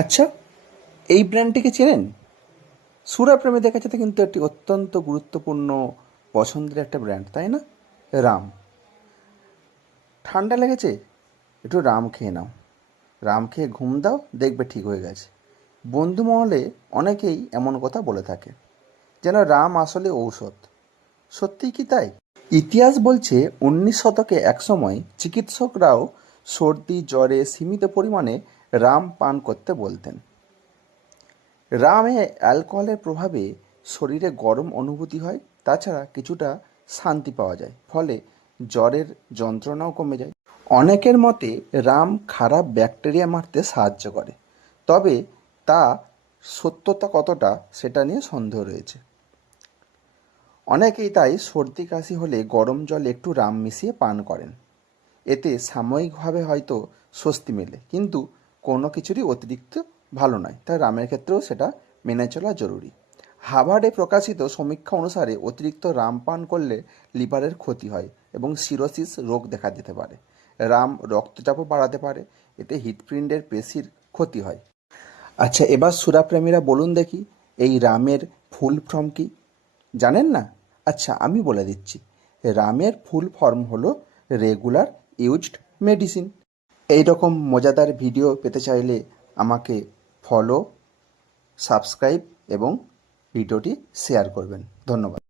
আচ্ছা, এই ব্র্যান্ডটিকে চেনেন? সুরাপ্রেমীদের কাছে তো কিন্তু একটি অত্যন্ত গুরুত্বপূর্ণ পছন্দের একটা ব্র্যান্ড, তাই না? রাম। ঠান্ডা লেগেছে? একটু রাম খেয়ে নাও। রাম খেয়ে ঘুম দাও, দেখবে ঠিক হয়ে গেছে। বন্ধু মহলে অনেকেই এমন কথা বলে থাকে, যেন রাম আসলে ঔষধ। সত্যিই কি তাই? ইতিহাস বলছে 19 শতকে একসময় চিকিৎসকরাও সর্দি জ্বরে সীমিত পরিমাণে রাম পান করতে বলতেন। রামে অ্যালকোহলের প্রভাবে শরীরে গরম অনুভূতি হয়, তাছাড়া কিছুটা শান্তি পাওয়া যায়, ফলে জ্বরের যন্ত্রণাও কমে যায়। অনেকের মতে রাম খারাপ ব্যাকটেরিয়া মারতে সাহায্য করে, তবে তা সত্যতা কতটা সেটা নিয়ে সন্দেহ রয়েছে। অনেকেই তাই সর্দি কাশি হলে গরম জলে একটু রাম মিশিয়ে পান করেন। এতে সাময়িকভাবে হয়তো স্বস্তি মেলে, কিন্তু কোনো কিছুরই অতিরিক্ত ভালো নয়, তাই রামের ক্ষেত্রেও সেটা মেনে চলা জরুরি। হার্ভার্ডে প্রকাশিত সমীক্ষা অনুসারে অতিরিক্ত রাম পান করলে লিভারের ক্ষতি হয় এবং সিরোসিস রোগ দেখা দিতে পারে। রাম রক্তচাপও বাড়াতে পারে, এতে হৃৎপিণ্ডের পেশির ক্ষতি হয়। আচ্ছা, এবার সুরাপ্রেমীরা বলুন দেখি, এই রামের ফুল ফর্ম কি জানেন না? আচ্ছা, আমি বলে দিচ্ছি। রামের ফুল ফর্ম হলো রেগুলার ইউজড মেডিসিন। এই রকম মজাদার ভিডিও পেতে চাইলে আমাকে ফলো, সাবস্ক্রাইব এবং ভিডিওটি শেয়ার করবেন। ধন্যবাদ।